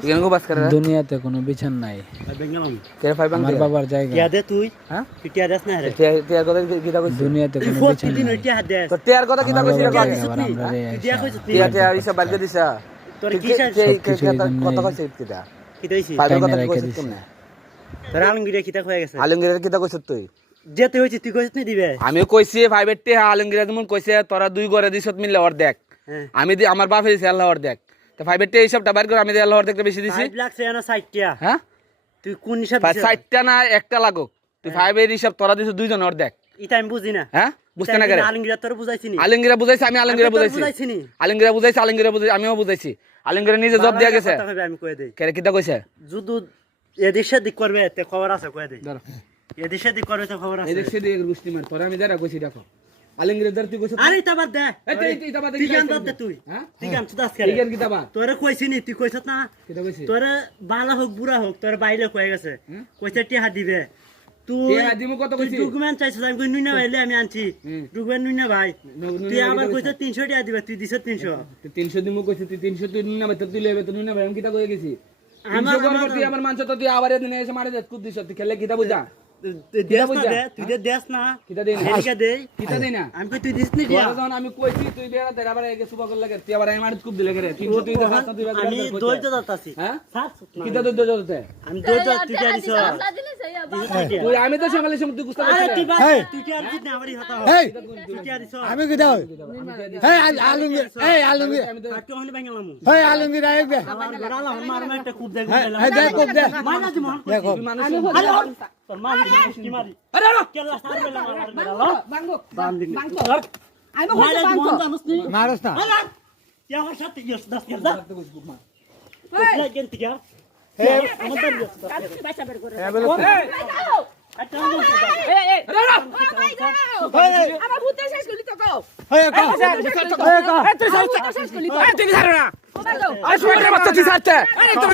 কেন গো বাস করে দুনিয়াতে কোনো বিছান নাই বেঙ্গালাম কে ফাইভ আমার বাবার জায়গা টিয়া দে তুই হ্যাঁ তুই টিয়া দেস না রে টিয়ার কথা কিটা কইছিস দুনিয়াতে তুই কোনো বিছান প্রতিদিন নাই টিয়া দেস তো টিয়ার কথা কিটা আমার কইছিস বাবার রে জায়গা আবার আমরা রে তুই দিয়া কইছিস টিয়া টিয়া ইসব বাদ দিছা তোর কি কথা কইছিস কিটা কি দইছিস ফাইভের কথা টাইমে রেখে কইছিস দিছি। কেমনে তোর আলমগীরে কিতা হয়ে গেছে আলমগীরের কিটা কইছিস তুই যে তুই হইছিস তুই কইছিস না দিবে আমি কইছি ফাইভের টিয়া আলমগীর যেমন কইছে তোরা দুই ঘরে দিছত মিললে ওর দেখ হ্যাঁ আমি দি আমার বাপে দিছি আল্লাহ ওর দেখ তো ফাইভের টিয়া হিসাবটা বাইর করে আমি দি আল্লাহ ওর দেখতে বেশি দিছি 5 লাখ সে না 60 টিয়া হ্যাঁ তুই কোন হিসাব দিছিস 60টা না একটা লাগুক তুই ফাইভের হিসাব তোরা দিছ দুইজন ওর দেখ এটা আমি বুঝি না হ্যাঁ বুঝতে না করে আলমগীর তোর বুঝাইছি নি আলমগীরা বুঝাইছি আমি আলমগীরা বুঝাইছি বুঝাইছি নি আলমগীরা বুঝাইছি আলমগীরা বুঝাইছি আমিও বুঝাইছি আলমগীরা নিজে জব দিয়া গেছে কথা কইবে আমি কই দেই কে কিটা কইছে যদি এদেশে দিক করবে তে খবর আছে কই দেই ধরো এদেশে দিক করবে তে খবর আছে এই দেখ সেদি গুষ্টি মার তোরা আমি যারা কইছি দেখো আলমগীরা ধর তুই কইছ আরে এটা বাদ দে এটা বাদ দে, তুই কিটা গান কইছিস? বাদ দে তুই হ্যাঁ তুই গান সুদাস ঠিক করে আছে কিটা বাদ তোরে কইছি নি তুই কইছত না কিটা কইছি তোরে বালা হোক বুড়া হোক তোর বাইরে কয়ে গেছে কইছে টিহা দিবে তুই টিহা দিমু কত তুই কইছি? ডকুমেন্ট চাইছিস আমি কই নুইনা ভাইলে আমি আনছি ডকুমেন্ট নুইনা ভাই নুইনা তুই ভাই আবার কইছে? কইছ 300 টাকা দিবে তুই দিছ 300 তুই 300 দিমু কইছি তুই 300 তুই না বেতন তুই লেবে তুই না ভাই আমি কিটা কই গেছি আমার- 300 গরম তুই আমার মানছ তো তুই আবার এদিন এসে মারে যাস কুদ দিছ তুই খেলে কিটা বুঝা তুই দেস না দে তুই দেস না কিটা দেই না এদিকে দে কিটা দেই না আমি কই তুই দিস নি দিয়া তোরা যখন আমি কইছি তুই দেরা তেরা আবার একে সুবা করলে তুই আবার আমি মারে কুদ দিলে করে 300 তুই দেখাস না তুই বাদ আমি দইজ দাতাছি হ্যাঁ সাত কিটা দই দই দই আমি দইজ তুই দিয়া দিছ তুই আমি তো সকালে সঙ্গে তুই গুস্তা আরে তুই করছিস বাদ তুই টিয়া দিস না আমারই হতা হবে এই তুই টিয়া দিছ আমি কি দাও এই আলমগীর এই আলমগীর আর তুই হনে বাঙ্গালাম এই আলমগীর আই দে আমার গড়ালা মার মার একটা কুব দেখ এই দে কোপ দে মাইনা দি মন দেখো আরে তোর মা কি মারি আরে আরে কেলা সার বেলা মার বেলা বাঙ্গো বাম দিন বাঙ্গো আমি মাইনা বলছি দি মন বাঙ্গো জানোস নি মারস না আরে তুই আমার সাথে গিয়েছ 10 কেলা কোথায় গেল তুই আমাদের গিয়েছ বাসা বের করে একটা এই এই আমার ভূতে শেষ করলি তো কও এই কা তুই শেষ করলি তো তুই ছাড়ো না ও বাঙ্গো আরে শুনে বাচ্চা তুই ছাড়তে